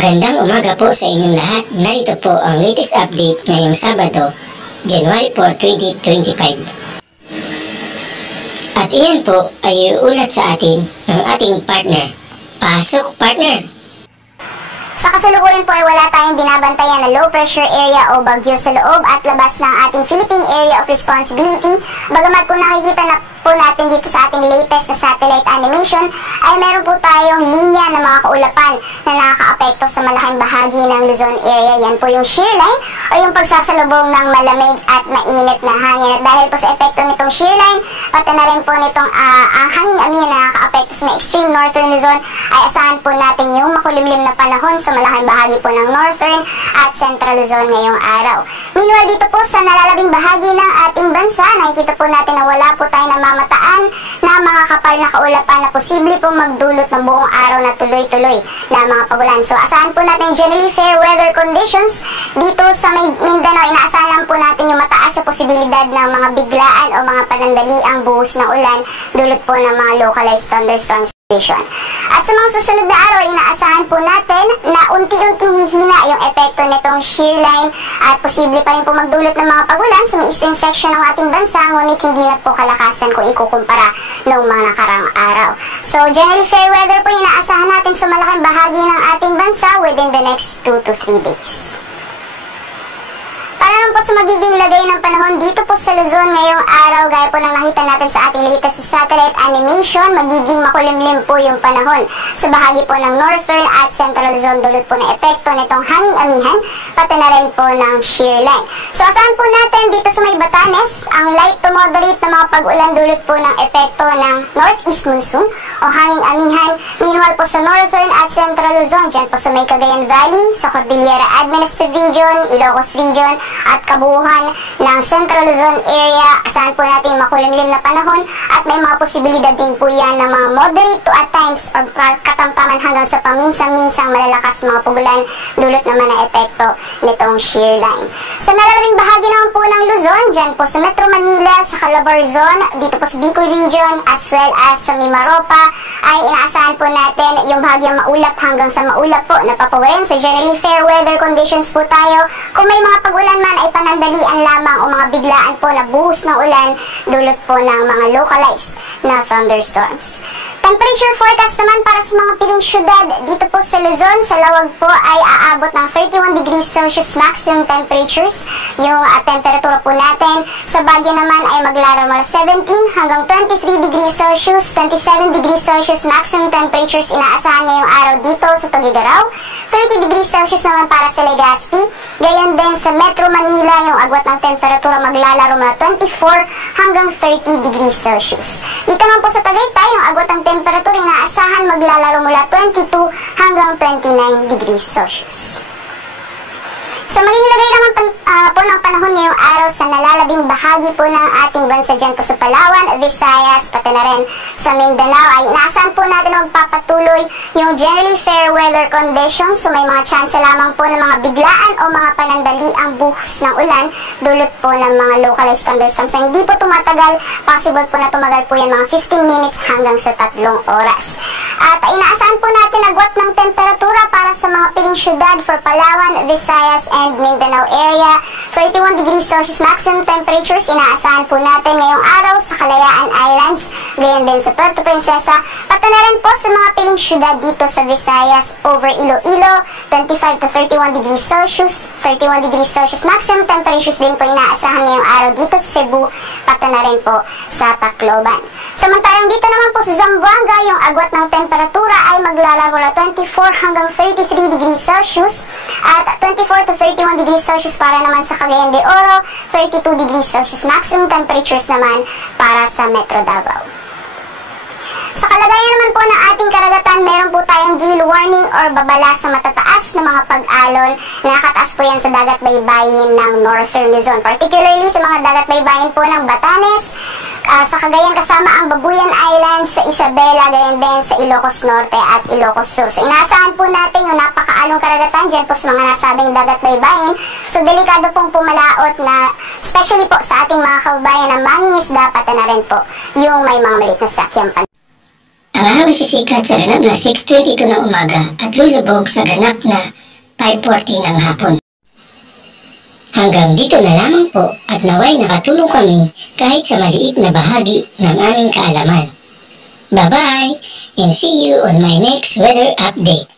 Magandang umaga po sa inyong lahat. Narito po ang latest update ngayong Sabado, January 4, 2025. At iyan po ay iulat sa atin ng ating partner. Pasok, partner! Sa kasalukuyan po ay wala tayong binabantayan na low pressure area o bagyo sa loob at labas ng ating Philippine Area of Responsibility. Bagamat kung nakikita na po natin dito sa ating latest na satellite animation ay meron po tayong linya ng mga kaulapan na nakaka-apekto sa malaking bahagi ng Luzon area. Yan po yung shear line o yung pagsasalubong ng malamig at mainit na hangin. At dahil po sa epekto nitong shear line, pati na rin po nitong hangin amin na nakaka-apekto sa may extreme northern Luzon, ay asahan po natin yung makulimlim na panahon sa malaking bahagi po ng northern at central Luzon ngayong araw. Meanwhile, dito po sa nalalabing bahagi ng ating bansa, nakikita po natin na wala po tayo namataan na mga kapal na kaulapan na posible pong magdulot ng buong araw na tuloy-tuloy na mga pagulan. So, asahan po natin generally fair weather conditions dito sa Mindanao. Inaasahan lang po natin yung mataas sa posibilidad ng mga biglaan o mga panandaliang buhos ng ulan dulot po ng mga localized thunderstorms. At sa mga susunod na araw, inaasahan po natin na unti-unting hihina yung epekto nitong shear line at posible pa rin po magdulot ng mga pagulan sa may eastern section ng ating bansa, ngunit hindi na po kalakasan kung ikukumpara noong mga nakarang araw. So, generally fair weather po inaasahan natin sa malaking bahagi ng ating bansa within the next 2 to 3 days. Para naman po sa magiging lagay ng panahon dito po sa Luzon ngayong araw, gaya po ng nakita natin sa ating latest satellite animation, magiging makulimlim po yung panahon sa bahagi po ng northern at central Luzon dulot po ng epekto nitong hanging amihan, pati na rin po ng shear line. So, asahan po natin dito sa may Batanes, ang light to moderate na mga pag-ulan dulot po ng epekto ng northeast monsoon o hanging amihan. Meanwhile po sa northern at central Luzon, dyan po sa may Cagayan Valley, sa Cordillera Administrative Region, Ilocos Region, at kabuuan ng Central Luzon area, asahan po natin makulimlim na panahon at may mga posibilidad din po yan ng mga moderate to at times or katamtaman hanggang sa paminsan-minsang malalakas mga pagulan dulot naman na epekto nitong shear line. Sa nalalabing bahagi naman po ng Luzon, dyan po sa Metro Manila, sa Calabar Zone, dito po sa Bicol Region, as well as sa Mimaropa, ay inaasahan po natin yung bahagyang maulap hanggang sa maulap po na papawain. So generally fair weather conditions po tayo. Kung may mga pagulan man ay panandalian lamang o mga biglaan po na buhos ng ulan dulot po ng mga localized na thunderstorms. Temperature forecast naman para sa mga piling syudad dito po sa Luzon, sa Lawag po ay aabot ng 31 degrees Celsius maximum temperatures yung temperatura po natin. Sa Baguio naman ay maglaro mula 17 hanggang 23 degrees Celsius, 27 degrees Celsius maximum temperatures inaasahan ngayong araw dito sa Tugigaraw, 30 degrees Celsius naman para sa Legazpi. Gayon din sa Metro Manila, yung agwat ng temperatura maglalaro mula 24 hanggang 30 degrees Celsius. Dito naman po sa Tagaytay, yung agwat ng temperatura inaasahan maglalaro mula 22 hanggang 29 degrees Celsius. Sa magiging lagay naman po ng panahon ngayong araw sa nalalabing bahagi po ng ating bansa dyan po sa Palawan, Visayas, pati na rin sa Mindanao, ay inaasahan po natin magpapatuloy yung generally fair weather conditions. So may mga chance lamang po ng mga biglaan o mga panandaliang buhos ng ulan dulot po ng mga localized thunderstorms na hindi po tumatagal. Possible po na tumagal po yan mga 15 minutes hanggang sa 3 oras. At inaasahan po natin agwat ng temperatura para sa mga piling syudad for Palawan, Visayas, and Mindanao area. 31 degrees Celsius maximum temperatures inaasahan po natin ngayong araw sa Kalayaan Islands, gayon din sa Puerto Princesa, pati na rin po sa mga piling syudad dito sa Visayas over Iloilo, 25 to 31 degrees Celsius, 31 degrees Celsius maximum temperatures din po inaasahan ngayong araw dito sa Cebu, pati na rin po sa Tacloban. Samantalang dito naman po sa Zamboanga, yung agwat ng temperatura ay maglalaro mula 24 hanggang 33 degrees Celsius at 24 to 31 degrees Celsius para naman sa Cagayan de Oro, 32 degrees Celsius maximum temperatures naman para sa Metro Davao. Sa kalagayan naman po ng ating karagatan, meron po tayong gale warning or babala sa matataas na mga pag-alon. Nakakataas po yan sa dagat baybayin ng Northern Luzon, particularly sa mga dagat baybayin po ng Batanes, sa Cagayan kasama ang Babuyan Islands, sa Isabela, gayon din sa Ilocos Norte at Ilocos Sur. So inaasahan po natin yung napakaalong karagatan dyan po sa mga nasabing dagat baybayin. So delikado pong pumalaot na, especially po sa ating mga kababayan na mangingisda, pati na rin po yung may mga maliit na sakyang. Ang haway sisikat sa ganap na 6:22 ng umaga at lulubog sa ganap na 5:40 ng hapon. Hanggang dito na lamang po at naway nakatulong kami kahit sa maliit na bahagi ng aming kaalaman. Bye-bye and see you on my next weather update.